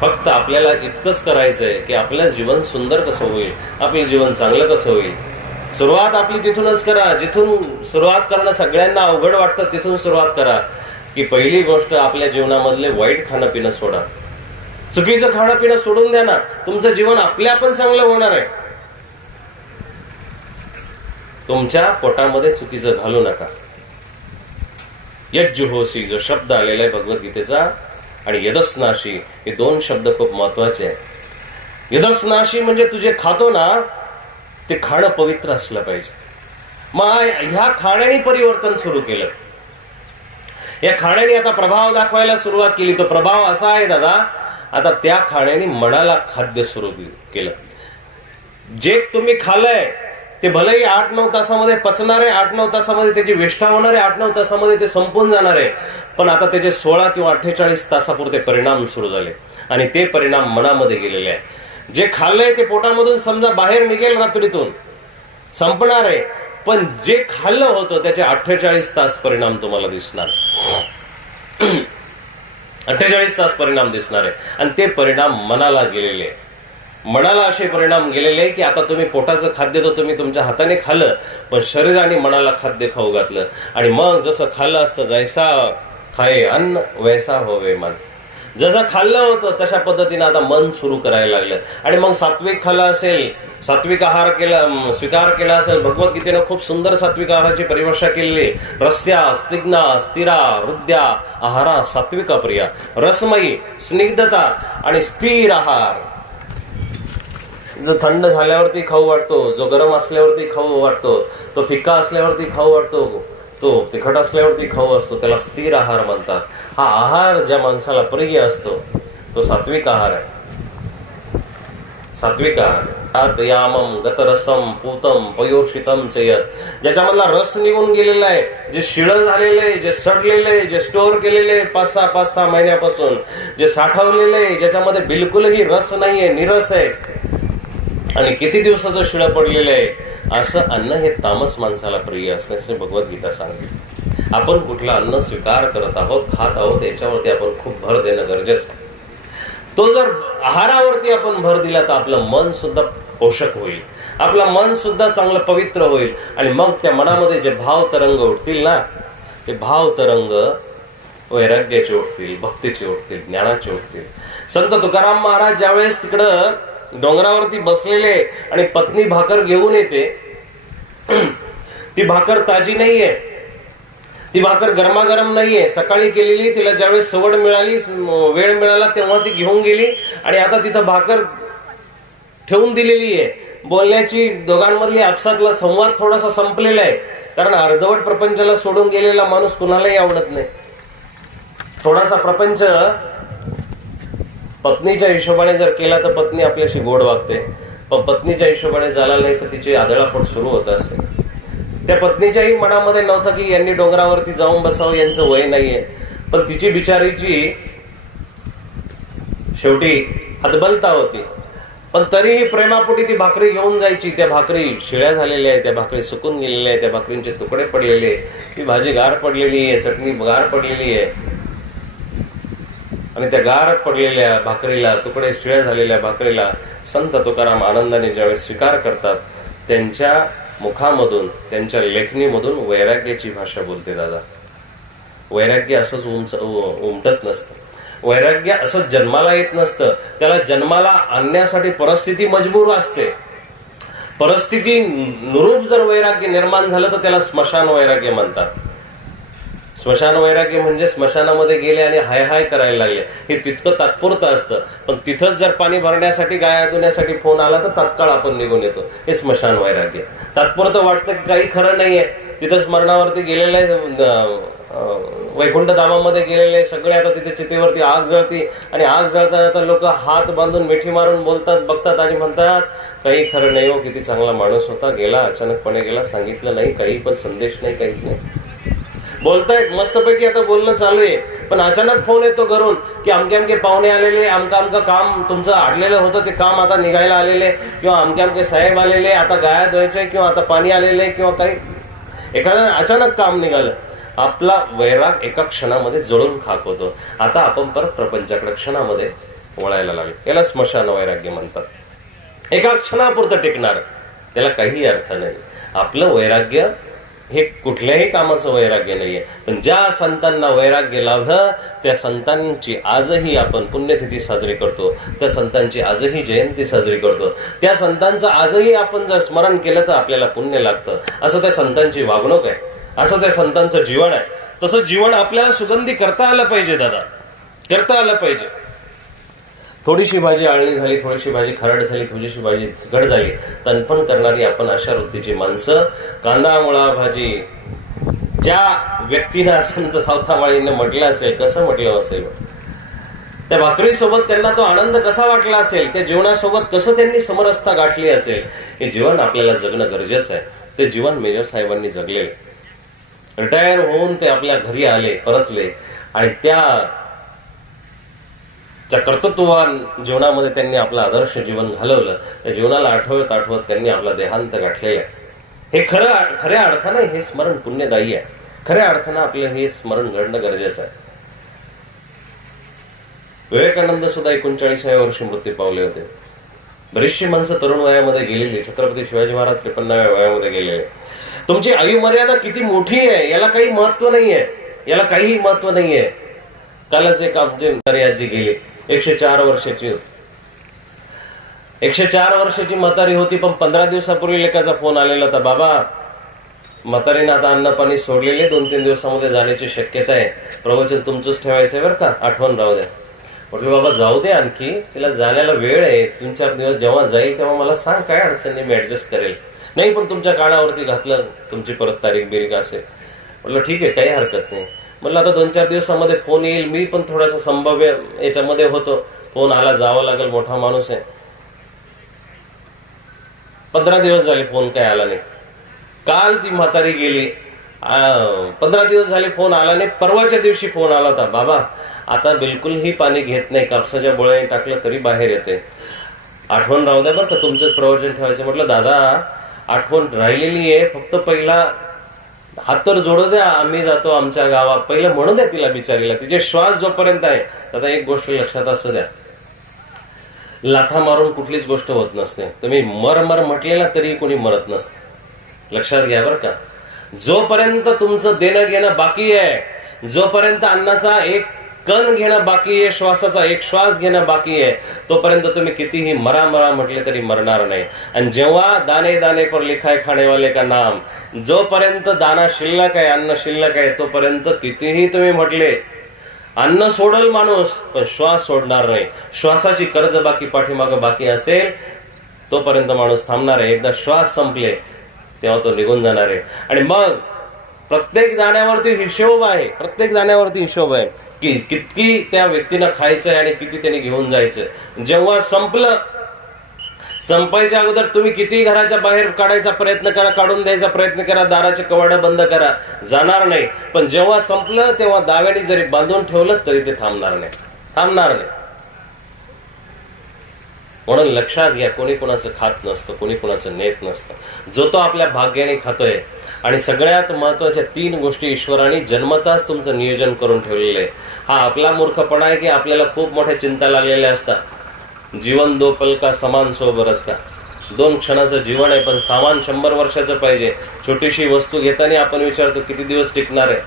फक्त आपल्याला इतकंच करायचंय की आपलं जीवन सुंदर कसं होईल, आपलं जीवन चांगलं कसं होईल. सुरुवात आपली तिथूनच करा. जिथून सुरुवात करणं सगळ्यांना अवघड वाटतं तिथून सुरुवात करा. की पहिली गोष्ट आपल्या जीवनामधले वाईट खाणं पिणं सोडा. चुकीचं खाणं पिणं सोडून द्या ना. तुमचं जीवन आपल्या पण चांगलं होणार आहे. तुमच्या पोटामध्ये चुकीचं घालू नका. यज्जुहोसी जो शब्द आलेला आहे भगवद्गीतेचा, आणि यदस्नाशी हे दोन शब्द खूप महत्वाचे आहे. यदस्नाशी म्हणजे तुझे खातो ना ते खाणं पवित्र असलं पाहिजे. मग ह्या खाण्याने परिवर्तन सुरू केलं. या खाण्याने आता प्रभाव दाखवायला सुरुवात केली. तो प्रभाव असा आहे दादा, आता त्या खाण्याने मनाला खाद्य सुरू केलं. जे तुम्ही खाल्लंय ते भलेही 8-9 तासामध्ये पचणार आहे, 8-9 तासामध्ये त्याची विष्ठा होणार आहे, 8-9 तासामध्ये ते संपून जाणार आहे. पण आता त्याचे 16 किंवा 48 तासापुरते परिणाम सुरू झाले आणि ते परिणाम मनामध्ये गेलेले आहे. जे खाल्लंय ते पोटामधून समजा बाहेर निघेल, रात्रीतून संपणार आहे, पण जे खाल्लं होतं त्याचे 48 तास परिणाम तुम्हाला दिसणार. 48 तास परिणाम दिसणार आहे आणि ते परिणाम मनाला गेलेले आहे. मनाला असे परिणाम गेलेले की आता तुम्ही पोटाचं खाद्य तर तुम्ही तुमच्या हाताने खाल्लं, पण शरीराने मनाला खाद्य खाऊ घातलं. आणि मग जसं खाल्लं असतं, जैसा खाये अन्न वैसा होवे मन. जसं खाल्लं होतं तशा पद्धतीने आता मन सुरू करायला लागलं. आणि मग सात्विक खाल्लं असेल, सात्विक आहार केला, स्वीकार केला असेल. भगवद्गीतेनं खूप सुंदर सात्विक आहाराची परिभाषा केलेली. रस्या स्निग्धा स्थिरा हृद्या आहारा सात्विका प्रिया. रसमयी, स्निग्धता आणि स्थिर आहार. जो थंड झाल्यावरती खाऊ वाटतो, जो गरम असल्यावरती खाऊ वाटतो, तो फिक्का असल्यावरती खाऊ वाटतो, तो तिखट असल्यावरती खाऊ असतो, त्याला स्थिर आहार म्हणतात. हा आहार ज्या माणसाला प्रिय असतो तो सात्विक आहार आहे. सात्विक आहार यामम गतरसम पूतम पयोषितम चयत. ज्याच्यामधला रस निघून गेलेला आहे, जे शिळं झालेलं आहे, जे सडलेलं आहे, जे स्टोअर केलेले आहे 5-6 महिन्यापासून, जे साठवलेलं आहे, ज्याच्यामध्ये बिलकुलही रस नाहीये, निरस आहे आणि किती दिवसाचं शिळं पडलेलं आहे, असं अन्न हे तामस माणसाला प्रिय असतं असे भगवद्गीता सांगते. आपण कुठलं अन्न स्वीकार करत आहोत, खात आहोत, याच्यावरती आपण खूप भर देणं गरजेचं आहे. तो जर आहारावरती आपण भर दिला तर आपलं मन सुद्धा पोषक होईल, आपलं मन सुद्धा चांगलं पवित्र होईल. आणि मग त्या मनामध्ये जे भाव तरंग उठतील ना, ते भाव तरंग वैराग्याचे उठतील, भक्तीचे उठतील, ज्ञानाचे उठतील. संत तुकाराम महाराज ज्यावेळेस तिकडं डोंगरावरती बसलेले आणि पत्नी भाकर घेऊन येते, ती भाकर ताजी नाहीये, ती भाकर गरमागरम नाहीये, सकाळी केलेली. तिला ज्यावेळेस सवड मिळाली, वेळ मिळाला तेव्हा ती घेऊन गेली आणि आता तिथं भाकर ठेवून दिलेली आहे. बोलण्याची दोघांमधली आपसातला संवाद थोडासा संपलेला आहे, कारण अर्धवट प्रपंचाला सोडून गेलेला माणूस कुणालाही आवडत नाही. थोडासा प्रपंच पत्नीच्या हिशोबाने जर केला तर पत्नी आपल्याशी गोड वागते, पण पत्नीच्या हिशोबाने झाला नाही तर तिची आदळापट सुरू होत असेल. त्या पत्नीच्याही मनामध्ये नव्हतं की यांनी डोंगरावरती जाऊन बसावं, यांचं वय नाहीये, पण तिची बिचारीची शेवटी हतबलता होती. पण तरीही प्रेमापोटी ती भाकरी घेऊन जायची. त्या भाकरी शिळ्या झालेल्या आहेत, त्या भाकरी सुकून गेलेल्या आहेत, त्या भाकरींचे तुकडे पडलेले, ती भाजी गार पडलेली आहे, चटणी गार पडलेली आहे. आणि त्या गार पडलेल्या भाकरीला, तुकडे शिळ्या झालेल्या भाकरीला संत तुकाराम आनंदाने ज्यावेळेस स्वीकार करतात, त्यांच्या मुखामधून, त्यांच्या लेखणीमधून वैराग्याची भाषा बोलते. दादा, वैराग्य असंच उमटत नसतं, वैराग्य असंच जन्माला येत नसतं. त्याला जन्माला आणण्यासाठी परिस्थिती मजबूर असते. परिस्थिती नुरूप जर वैराग्य निर्माण झालं तर त्याला स्मशान वैराग्य म्हणतात. स्मशान वैराग्य म्हणजे स्मशानामध्ये गेले आणि हाय हाय करायला लागले, हे तितकं तात्पुरतं असतं. पण तिथंच जर पाणी भरण्यासाठी, गाया धुण्यासाठी फोन आला तर तात्काळ आपण निघून येतो, हे स्मशान वैराग्य. तात्पुरतं वाटतं की काही खरं नाहीये, तिथं स्मरणावरती गेलेलं आहे, वैकुंठ धामामध्ये गेलेले सगळे, आता तिथे चितेवरती आग जळती आणि आग जळता लोक हात बांधून मिठी मारून बोलतात, बघतात आणि म्हणतात काही खरं नाही हो, किती चांगला माणूस होता, गेला, अचानकपणे गेला, सांगितलं नाही, काही पण संदेश नाही, काहीच नाही. बोलतायत मस्तपैकी, आता बोलणं चालू आहे, पण अचानक फोन येतो घरून की अमके अमके पाहुणे आलेले, अमका काम तुमचं अडलेलं होतं ते काम आता निघायला आलेले, किंवा अमके अमके साहेब आलेले, आता गाया धुवायचे, किंवा आता पाणी आलेले, किंवा काही एखादं अचानक काम निघालं. आपला वैराग एका क्षणामध्ये जळून खाक होतो. आता आपण परत प्रपंचाकडे क्षणामध्ये वळायला लागले. याला स्मशान वैराग्य म्हणतात. एका क्षणापुरतं टिकणार, त्याला काही अर्थ नाही. आपलं वैराग्य हे कुठल्याही कामाचं वैराग्य नाहीये. पण ज्या संतांना वैराग्य लाभलं त्या संतांची आजही आपण पुण्यतिथी साजरी करतो, त्या संतांची आजही जयंती साजरी करतो, त्या संतांचं आजही आपण जर स्मरण केलं तर आपल्याला पुण्य लागतं. असं त्या संतांची वागणूक आहे, असं त्या संतांचं जीवन आहे. तसं जीवन आपल्याला सुगंधी करता आलं पाहिजे दादा, करता आलं पाहिजे. थोडीशी भाजी आळणी झाली, थोडीशी भाजी खरड झाली, थोडीशी भाजी तिखट झाली, तणपण करणारी आपण अशा वृत्तीची माणसं. कांदा मुळा भाजी ज्या व्यक्तीनं संत सावतामाळीनं म्हटलं असेल, कसं म्हटलं असेल, त्या भाकरीसोबत त्यांना तो आनंद कसा वाटला असेल, त्या जीवनासोबत कसं त्यांनी समरसता गाठली असेल. हे जीवन आपल्याला जगणं गरजेचं आहे. ते जीवन मेजर साहेबांनी जगलेले. रिटायर होऊन ते आपल्या घरी आले, परतले, आणि त्या कर्तृत्ववान जीवनामध्ये त्यांनी आपलं आदर्श जीवन घालवलं. त्या जीवनाला आठवत आठवत त्यांनी आपला देहांत गाठलेला आहे. हे खऱ्या अर्थानं हे स्मरण पुण्यदायी आहे. खऱ्या अर्थानं आपलं हे स्मरण घडणं गरजेचं आहे. विवेकानंद सुद्धा 39व्या वर्षी मृत्यू पावले होते. बरीचशी माणसं तरुण वयामध्ये गेलेली. छत्रपती शिवाजी महाराज 53व्या वयामध्ये गेलेले. तुमची आयुमर्यादा किती मोठी आहे याला काही महत्व नाहीये, याला काहीही महत्व नाहीये. कालच एक आमचे म्हातारी गेली, 104 वर्षाची होती. 104 वर्षाची म्हातारी होती. पण 15 दिवसापूर्वी लेकाचा फोन आलेला होता, बाबा म्हातारीने आता अन्न पाणी सोडलेले, 2-3 दिवसामध्ये जाण्याची शक्यता आहे, प्रवचन तुमचंच ठेवायचंय बरं का, आठवण राहू द्या. म्हटलं बाबा जाऊ दे, आणखी तिला जाण्याला वेळ आहे, 3-4 दिवस जेव्हा जाईल तेव्हा मला सांग, काय अडचण नाही, मी ऍडजस्ट करेल. नाही पण तुमच्या कानावरती घातलं, तुमची परत तारीख बिरीक असेल. म्हटलं ठीक आहे, काही हरकत नाही. म्हटलं आता 2-4 दिवसामध्ये फोन येईल. मी पण थोडासा संभाव्य याच्यामध्ये होतो, फोन आला, जावं लागेल, मोठा माणूस आहे. 15 दिवस झाले फोन काय आला नाही. काल ती म्हातारी गेली, 15 दिवस झाले फोन आला नाही. परवाच्या दिवशी फोन आला होता, बाबा आता बिलकुलही पाणी घेत नाही, कापसाच्या बोळ्याने टाकलं तरी बाहेर येते, आठवण राहू द्या बरं का, तुमचंच प्रवचन ठेवायचं. म्हटलं दादा आठवण राहिलेली आहे, फक्त पहिला हात तर जोडू द्या, आम्ही जातो आमच्या गावात, पहिलं म्हणू द्या तिला बिचारीला, तिचे श्वास जोपर्यंत आहे. आता एक गोष्ट लक्षात असू द्या, लाथा मारून कुठलीच गोष्ट होत नसते. तुम्ही मर म्हटलेला तरी कोणी मरत नसते, लक्षात घ्या बरं का. जोपर्यंत तुमचं देणं घेणं बाकी आहे, जोपर्यंत अन्नाचा एक कण घेणं बाकी आहे, श्वासाचा एक श्वास घेणं बाकी आहे, तोपर्यंत तुम्ही कितीही मरा म्हटले तरी मरणार नाही. आणि जेव्हा दाणे दाणे पर लिखाय खाणेवाले का नाम, जोपर्यंत दाना शिल्लक आहे, अन्न शिल्लक आहे, तोपर्यंत कितीही तुम्ही म्हटले, अन्न सोडल माणूस पण श्वास सोडणार नाही. श्वासाची कर्ज बाकी पाठीमागं बाकी असेल तोपर्यंत माणूस थांबणार आहे. एकदा श्वास संपले तेव्हा तो निघून जाणार आहे. आणि मग प्रत्येक दाण्यावरती हिशोब आहे, प्रत्येक दाण्यावरती हिशोब आहे की किती त्या व्यक्तीनं खायचंय आणि किती त्याने घेऊन जायचं. जेव्हा संपलं, संपायच्या अगोदर तुम्ही किती घराच्या बाहेर काढायचा प्रयत्न करा, काढून द्यायचा प्रयत्न करा, दाराचे कवाडे बंद करा, जाणार नाही. पण जेव्हा संपलं तेव्हा दाव्याने जरी बांधून ठेवलं तरी ते थांबणार नाही, थांबणार नाही. म्हणून लक्षात घ्या, कोणी कोणाचं खात नसतं, कोणी कोणाचं नेत नसतं. जो तो आपल्या भाग्याने खातोय. आणि सगळ्यात महत्वाच्या 3 गोष्टी ईश्वराने जन्मताच तुमचं नियोजन करून ठेवलेलं आहे. हा आपला मूर्खपणा आहे की आपल्याला खूप मोठ्या चिंता लागलेल्या असतात. जीवन 2 पल का समान 100 बरस का, 2 क्षणाचं जीवन आहे पण सामान 100 वर्षाचं पाहिजे. छोटीशी वस्तू घेताना आपण विचारतो किती दिवस टिकणार आहे.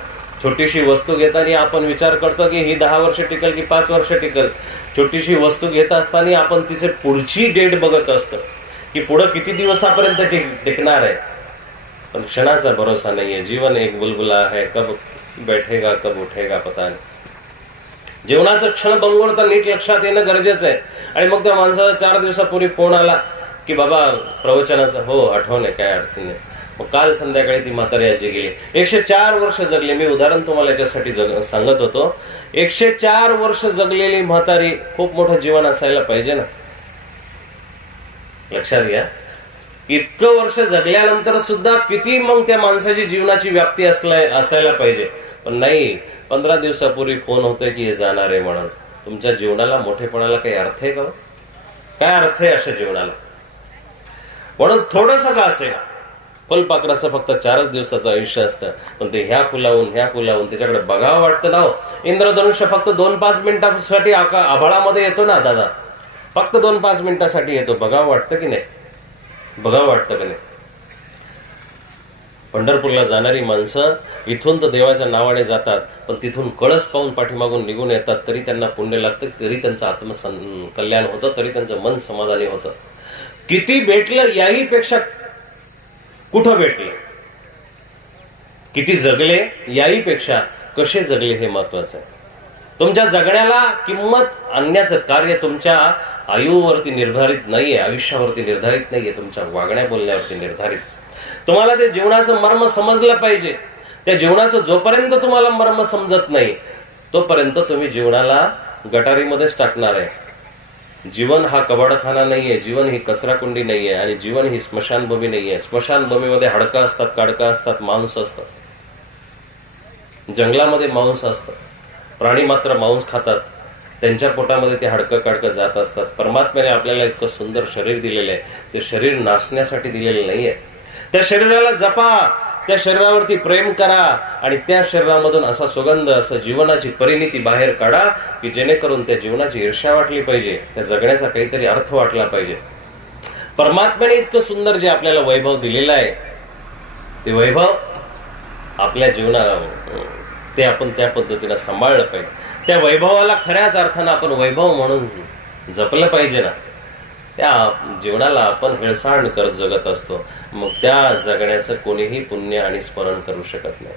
छोटीशी वस्तू घेताना आपण विचार करतो की ही 10 वर्ष टिकल की 5 वर्ष टिकल. छोटीशी वस्तू घेत असताना आपण तिचे पुढची डेट बघत असतो की पुढं किती दिवसापर्यंत टिकणार आहे. पण क्षणाचा भरोसा नाहीये. जीवन एक बुलबुला है, कब बैठेगा कब उठेगा पता नाही. जीवनाचं क्षण बंगोळता नीट लक्षात येणं गरजेचं आहे. आणि मग त्या माणसाचा 4 दिवसापूर्वी फोन आला की बाबा प्रवचनाचं, हो आठवण आहे, काय अर्थ नाही. मग काल संध्याकाळी ती म्हातारी आजी गेली. 104 वर्ष जगली. मी उदाहरण तुम्हाला याच्यासाठी सांगत होतो. 104 वर्ष जगलेली म्हातारी, खूप मोठं जीवन असायला पाहिजे ना, लक्षात घ्या. इतकं वर्ष जगल्यानंतर सुद्धा किती मग त्या माणसाची जीवनाची व्याप्ती असायला पाहिजे. पण नाही, 15 दिवसापूर्वी फोन होतोय की हे जाणार आहे म्हणून. तुमच्या जीवनाला, मोठेपणाला काही अर्थ आहे का? काय अर्थ आहे अशा जीवनाला? म्हणून थोडंसं का असेल फुलपाखराचं फक्त 4च दिवसाचं आयुष्य असतं, पण ते ह्या फुलावून त्याच्याकडे बघावं वाटतं ना. इंद्रधनुष्य फक्त 2-5 मिनिटांसाठी आभाळामध्ये येतो ना दादा, फक्त 2-5 मिनिटासाठी येतो. बघावं वाटतं की नाही? बघावं वाटतं की नाही? पंढरपूरला जाणारी माणसं इथून तर देवाच्या नावाने जातात, पण तिथून कळस पाहून पाठीमागून निघून येतात, तरी त्यांना पुण्य लागतं, तरी त्यांचं कल्याण होतं, तरी त्यांचं मन समाधानी होतं. किती भेटलं याही पेक्षा कुठं भेटले, किती जगले याही पेक्षा कसे जगले हे महत्वाचं आहे. तुमच्या जगण्याला किंमत आणण्याचं कार्य तुमच्या आयुवरती निर्धारित नाहीये, आयुष्यावरती निर्धारित नाहीये, तुमच्या वागण्या बोलण्यावरती निर्धारित. तुम्हाला ते जीवनाचं मर्म समजलं पाहिजे. त्या जीवनाचं जोपर्यंत तुम्हाला मर्म समजत नाही तोपर्यंत तुम्ही जीवनाला गटारीमध्येच टाकणार आहे. जीवन हा कबाडखाना नाहीये, जीवन ही कचराकुंडी नाहीये, आणि जीवन ही स्मशानभूमी नाहीये. स्मशानभूमीमध्ये हाडकं असतात, काडकं असतात, मांस असतं. जंगलामध्ये मांस असतं, प्राणी मात्र मांस खातात, त्यांच्या पोटामध्ये ते हाडकं काडकं जात असतात. परमात्म्याने आपल्याला इतकं सुंदर शरीर दिलेलं आहे, ते शरीर नाचण्यासाठी दिलेलं नाहीये. त्या शरीराला जपा, त्या शरीरावरती प्रेम करा, आणि त्या शरीरामधून असा सुगंध, असं जीवनाची परिणिती बाहेर काढा की जेणेकरून त्या जीवनाची ईर्ष्या वाटली पाहिजे, त्या जगण्याचा काहीतरी अर्थ वाटला पाहिजे. परमात्म्याने इतकं सुंदर जे आपल्याला वैभव दिलेलं आहे, ते वैभव आपल्या ते आपण त्या पद्धतीनं सांभाळलं पाहिजे. त्या वैभवाला खऱ्याच अर्थानं आपण वैभव म्हणून जपलं पाहिजे ना. त्या जीवनाला आपण हेळसांड करत जगत असतो, मग त्या जगण्याचं कोणीही पुण्य आणि स्मरण करू शकत नाही.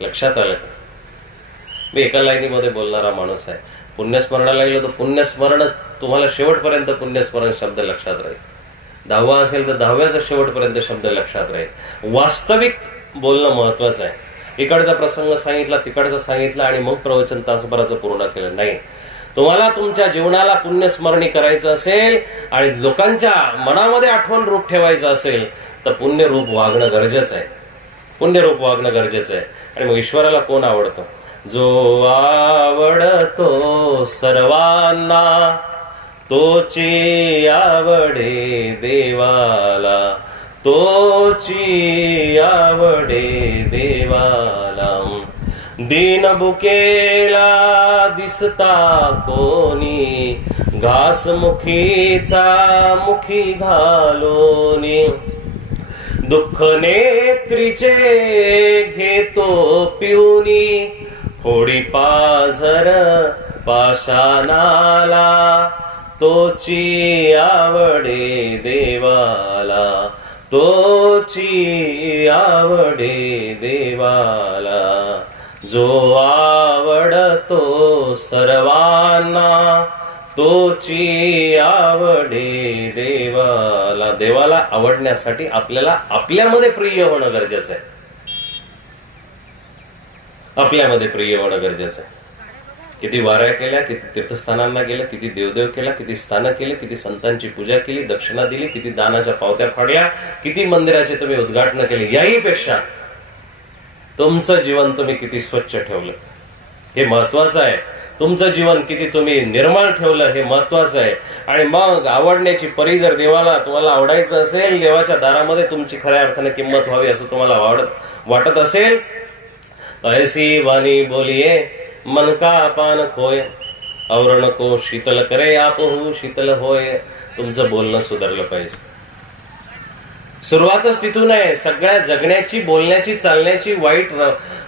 लक्षात आलं का? मी एका लाईनीमध्ये बोलणारा माणूस आहे. पुण्यस्मरणाला गेलो तर पुण्यस्मरणच तुम्हाला शेवटपर्यंत पुण्यस्मरण शब्द लक्षात राहील. 10वा असेल तर 10व्याचा शेवटपर्यंत शब्द लक्षात राहील. वास्तविक बोलणं महत्वाचं आहे. इकडचा प्रसंग सांगितला, तिकडचा सांगितला आणि मग प्रवचन तासभराचं पूर्ण केलं नाही. तुम्हाला तुमच्या जीवनाला पुण्यस्मरणी करायचं असेल आणि लोकांच्या मनामध्ये आठवण रूप ठेवायचं असेल तर पुण्यरूप वागणं गरजेचं आहे. पुण्यरूप वागणं गरजेचं आहे. आणि मग ईश्वराला कोण आवडतो? जो आवडतो सर्वांना तोची आवडे देवाला, तोची आवडे देवाला. दीनभुकेला दिसता कोणी, घास मुखीचा मुखी घालोनी. दुःख नेत्रीचे घेतो पिऊनी, होडी पाझर पाषाणाला, तोची आवडे देवाला, तोची आवडे देवाला. जो आवडतो सर्वांना तोची आवडे देवाला. देवाला आवडण्यासाठी आपल्याला आपल्यामध्ये प्रिय होणं गरजेचं आहे. आपल्यामध्ये प्रिय होणं गरजेचं आहे. किती वाऱ्या केल्या, किती तीर्थस्थानांना गेलं, किती देवदेव केला, किती स्थानं केली, किती संतांची पूजा केली, दक्षिणा दिली, किती दानाच्या पावत्या फाडल्या, किती मंदिराचे तुम्ही उद्घाटन केले, याही पेक्षा तुमचं जीवन तुम्ही किती स्वच्छ ठेवलं हे महत्वाचं आहे. तुमचं जीवन किती तुम्ही निर्मळ ठेवलं हे महत्वाचं आहे. आणि मग आवडण्याची परी जर देवाला तुम्हाला आवडायचं असेल, देवाच्या दारामध्ये तुमची खऱ्या अर्थाने किंमत व्हावी असं तुम्हाला वाटत असेल, ऐसी वाणी बोलिये मन का पान खोय, और नको शीतल करे आपहू शीतल होय. तुमचं बोलणं सुधारलं पाहिजे. सुरुवातच तिथून आहे. सगळ्या जगण्याची, बोलण्याची, चालण्याची, वाईट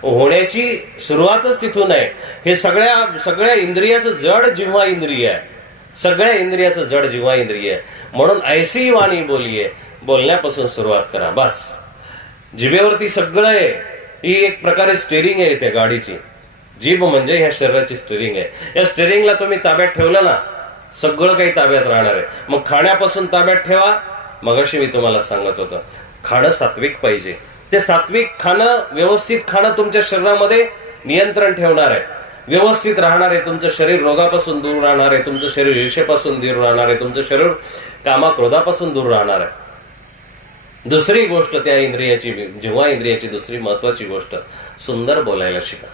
होण्याची सुरुवातच तिथून आहे. हे सगळ्या इंद्रियाचं जड जिव्हा इंद्रिय आहे. सगळ्या इंद्रियाचं जड जिव्हा इंद्रिय आहे. म्हणून ऐसी वाणी बोलिये, बोलण्यापासून सुरुवात करा. बस. जिभेवरती सगळं आहे. ही एक प्रकारे स्टेरिंग आहे त्या गाडीची. जीभ म्हणजे ह्या शरीराची स्टेरिंग आहे. या स्टेरिंगला तुम्ही ताब्यात ठेवलं ना, सगळं काही ताब्यात राहणार आहे. मग खाण्यापासून ताब्यात ठेवा. मगाशी मी तुम्हाला सांगत होतो, खाणं सात्विक पाहिजे. ते सात्विक खाणं, व्यवस्थित खाणं तुमच्या शरीरामध्ये नियंत्रण ठेवणार आहे. व्यवस्थित राहणार आहे. तुमचं शरीर रोगापासून दूर राहणार आहे. तुमचं शरीर ईर्ष्येपासून दूर राहणार आहे. तुमचं शरीर कामाक्रोधापासून दूर राहणार आहे. दुसरी गोष्ट त्या इंद्रियाची, जिव्हा इंद्रियाची दुसरी महत्वाची गोष्ट, सुंदर बोलायला शिका.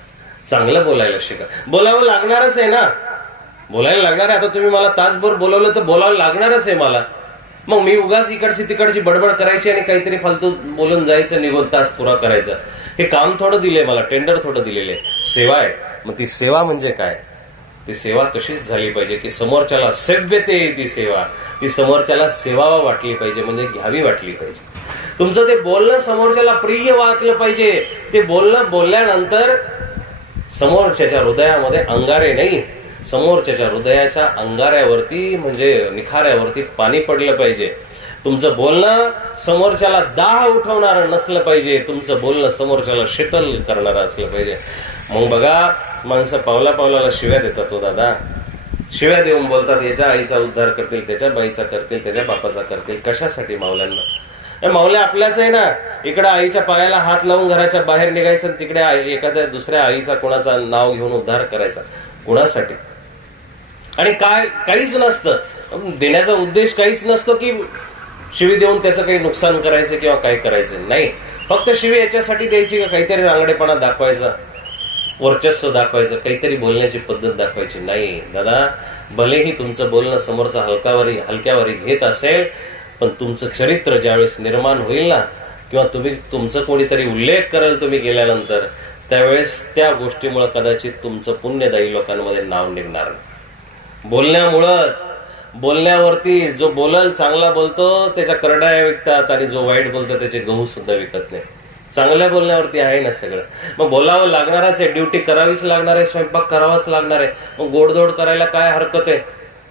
चांगलं बोलायला शिका. बोलावं लागणारच आहे ना, बोलायला लागणार आहे. आता तुम्ही मला तासभर बोलवलं तर बोलावं लागणारच आहे मला. मग मी उगाच इकडची तिकडची बडबड करायची आणि काहीतरी फालतू बोलून जायचं, निघून तास पुरा करायचा. हे काम थोडं दिलंय मला, टेंडर थोडं दिलेलं आहे, सेवा आहे. मग ती सेवा म्हणजे काय? ती सेवा तशीच झाली पाहिजे की समोरच्याला सेव्यते ती सेवा, ती समोरच्याला सेवा वाटली पाहिजे, म्हणजे घ्यावी वाटली पाहिजे. तुमचं ते बोलणं समोरच्याला प्रिय वाटलं पाहिजे. ते बोलणं बोलल्यानंतर समोरच्याच्या हृदयामध्ये अंगारे नाही, समोरच्याच्या हृदयाच्या अंगाऱ्यावरती म्हणजे निखाऱ्यावरती पाणी पडलं पाहिजे. तुमचं बोलणं समोरच्याला दाह उठवणारं नसलं पाहिजे, तुमचं बोलणं समोरच्याला शीतल करणारं असलं पाहिजे. मग बघा, माणसं पावला पावलाला शिव्या देतात. हो दादा, शिव्या देऊन बोलतात, याच्या आईचा उद्धार करतील, त्याच्या बाईचा करतील, त्याच्या बापाचा करतील. कशासाठी? मावल्यांना. या मावल्या आपल्याच आहे ना. इकडे आईच्या पायाला हात लावून घराच्या बाहेर निघायचं, तिकडे एखाद्या दुसऱ्या आईचा कोणाचा नाव घेऊन उद्धार करायचा. कोणासाठी? आणि काहीच नसतं, देण्याचा उद्देश काहीच नसतो की शिवी देऊन त्याचं काही नुकसान करायचं किंवा काय करायचं. नाही, फक्त शिवी याच्यासाठी द्यायची का काहीतरी रांगडेपणा दाखवायचा, वर्चस्व दाखवायचं, काहीतरी बोलण्याची पद्धत दाखवायची. नाही दादा, भलेही तुमचं बोलणं समोरचा हलक्यावारी घेत असेल, पण तुमचं चरित्र ज्यावेळेस निर्माण होईल ना, किंवा तुमचं कोणीतरी उल्लेख कराल तुम्ही गेल्यानंतर, त्यावेळेस त्या गोष्टीमुळे कदाचित तुमचं पुण्यदायी लोकांमध्ये नाव निघणार नाही. बोलण्यावरती जो बोलल, चांगला बोलतो त्याच्या करड्या विकतात, आणि जो वाईट बोलतो त्याचे गहू सुद्धा विकत नाही. चांगल्या बोलण्यावरती आहे ना सगळं. मग बोलावं लागणारच आहे, ड्युटी करावीच लागणार आहे, स्वयंपाक करावाच लागणार आहे. मग गोडधोड करायला काय हरकत आहे?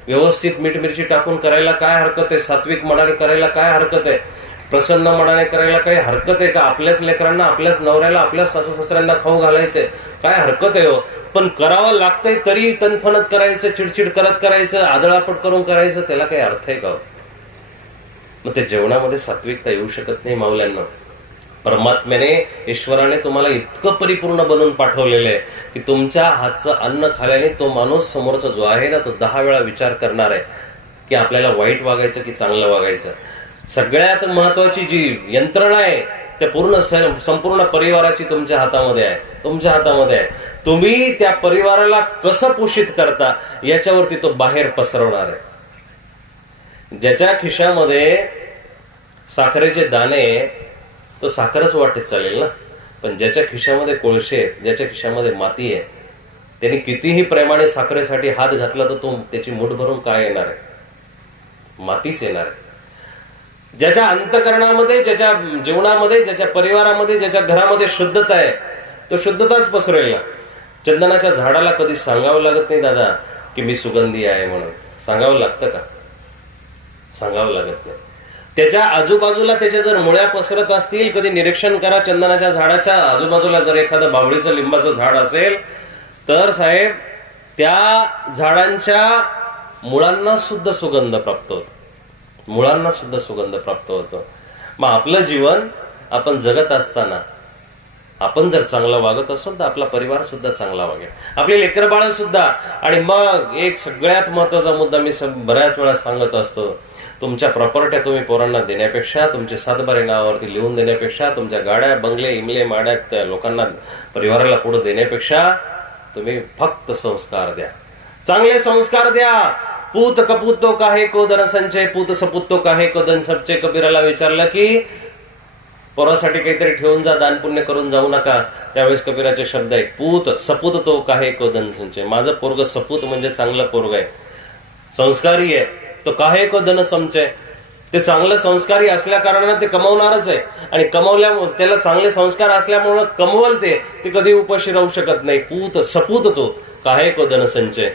व्यवस्थित मीठ मिरची टाकून करायला काय हरकत आहे? सात्विक मनाने करायला काय हरकत आहे? प्रसन्न मनाने करायला काही हरकत आहे का? आपल्याच लेकरांना, आपल्याच नवऱ्याला, आपल्याच सासू सासऱ्यांना खाऊ घालायचंय, काय हरकत आहे हो? पण करावं लागतंय तरी तणफणत करायचं, चिडचिड करत करायचं, आदळापट करून करायचं, त्याला काही अर्थ आहे का? मग ते जेवणामध्ये सात्विकता येऊ शकत नाही मावल्यांना. परमात्म्याने, ईश्वराने तुम्हाला इतकं परिपूर्ण बनवून पाठवलेलं आहे की तुमच्या हातचं अन्न खाल्याने तो माणूस समोरचा जो आहे ना, तो 10 वेळा विचार करणार आहे की आपल्याला वाईट वागायचं की चांगलं वागायचं. सगळ्यात महत्वाची जी यंत्रणा आहे त्या संपूर्ण परिवाराची तुमच्या हातामध्ये आहे, तुमच्या हातामध्ये आहे. तुम्ही त्या परिवाराला कसं पोषित करता याच्यावरती तो बाहेर पसरवणार आहे. ज्याच्या खिशामध्ये साखरेचे दाणे, तो साखरच वाटत चालेल ना. पण ज्याच्या खिशामध्ये कोळशे आहेत, ज्याच्या खिशामध्ये माती आहे, त्याने कितीही प्रेमाने साखरेसाठी हात घातला तर तो त्याची मूठ भरून काय येणार आहे? मातीच येणार आहे. ज्याच्या अंतकरणामध्ये, ज्याच्या जीवनामध्ये, ज्याच्या परिवारामध्ये, ज्याच्या घरामध्ये शुद्धता आहे, तो शुद्धताच पसरेल ना. चंदनाच्या झाडाला कधी सांगावं लागत नाही दादा की मी सुगंधी आहे म्हणून. सांगावं लागतं का? सांगावं लागत नाही. त्याच्या आजूबाजूला त्याच्या जर मुळ्या पसरत असतील, कधी निरीक्षण करा. चंदनाच्या झाडाच्या आजूबाजूला जर एखादं बावळीचं, लिंबाचं झाड असेल तर साहेब, त्या झाडांच्या मुळांना सुद्धा सुगंध प्राप्त होतो, मुळांना सुद्धा सुगंध प्राप्त होतो. मग आपलं जीवन आपण जगत असताना आपण जर चांगलं वागत असो तर आपला परिवार सुद्धा चांगला वागेल, आपले लेकरं बाळ सुद्धा. आणि मग एक सगळ्यात महत्वाचा मुद्दा मी बऱ्याच वेळा सांगत असतो, तुमच्या प्रॉपर्ट्या तुम्ही पोरांना देण्यापेक्षा, तुमचे 7 नावावरती लिहून देण्यापेक्षा, तुमच्या गाड्या, बंगले, इमले, माड्यात लोकांना, परिवाराला पुढे देण्यापेक्षा तुम्ही फक्त संस्कार द्या, चांगले संस्कार द्या. पूत कपूत तो काहे को धन संचय, पूत सपूत तो काहे को धन संचय. कबीराला विचारलं की पोरासाठी काहीतरी ठेवून जा, दान पुण्य करून जाऊ नका. त्यावेळेस कबीराचे शब्द आहे, पूत सपूत तो काहे को धन संचय. माझं पोरग सपूत म्हणजे चांगलं पोरग आहे, संस्कारी आहे. तो काहे को धन संचय, ते चांगलं संस्कारी असल्या कारणाने ते कमवणारच आहे, आणि कमवल्यामुळे त्याला चांगले संस्कार असल्यामुळे कमवल ते कधी उपाशी राहू शकत नाही. पूत सपूत तो काहे को धन संचय,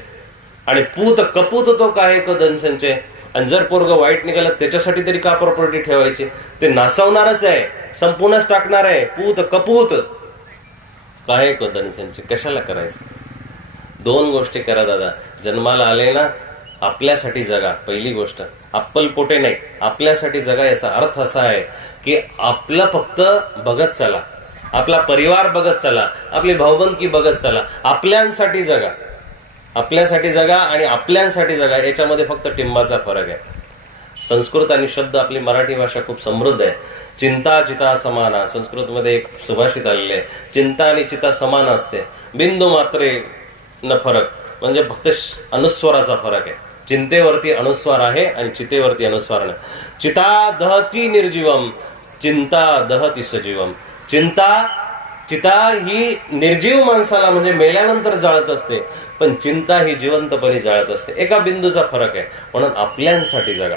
आणि पूत कपूत तो काहे को धन संचय. आणि जर पोरग वाईट निघालं त्याच्यासाठी तरी का प्रॉपर्टी ठेवायची? ते नासवणारच आहे, संपूर्णच टाकणार आहे. पूत कपूत काहे को धन संचय, कशाला करायचं? 2 गोष्टी करा दादा. जन्माला आले ना, आपल्यासाठी जगा. पहिली गोष्ट, अप्पलपोटे नाही, आपल्यासाठी जगा. याचा अर्थ असा आहे की आपलं फक्त बघत चला, आपला परिवार बघत चला, आपली भाऊबंदकी बघत चला. आपल्यांसाठी जगा, आपल्यासाठी जगा आणि आपल्यांसाठी जगा. याच्यामध्ये फक्त टिंबाचा फरक आहे. संस्कृत आणि शब्द, आपली मराठी भाषा खूप समृद्ध आहे. चिंता चिता समाना, संस्कृतमध्ये एक सुभाषित आलेले आहे, चिंता आणि चिता समान असते, बिंदू मात्रे न फरक, म्हणजे फक्त अनुस्वराचा फरक आहे. चिंतेवरती अनुस्वार आहे आणि चितेवरती अनुस्वार नाही. चिता दहती निर्जीवम, चिंता दहती सजीवम. चिता ही निर्जीव माणसाला म्हणजे मेल्यानंतर जाळत असते, पण चिंता ही जिवंतपणे जाळत असते. एका बिंदूचा फरक आहे. म्हणून आपल्यांसाठी जगा.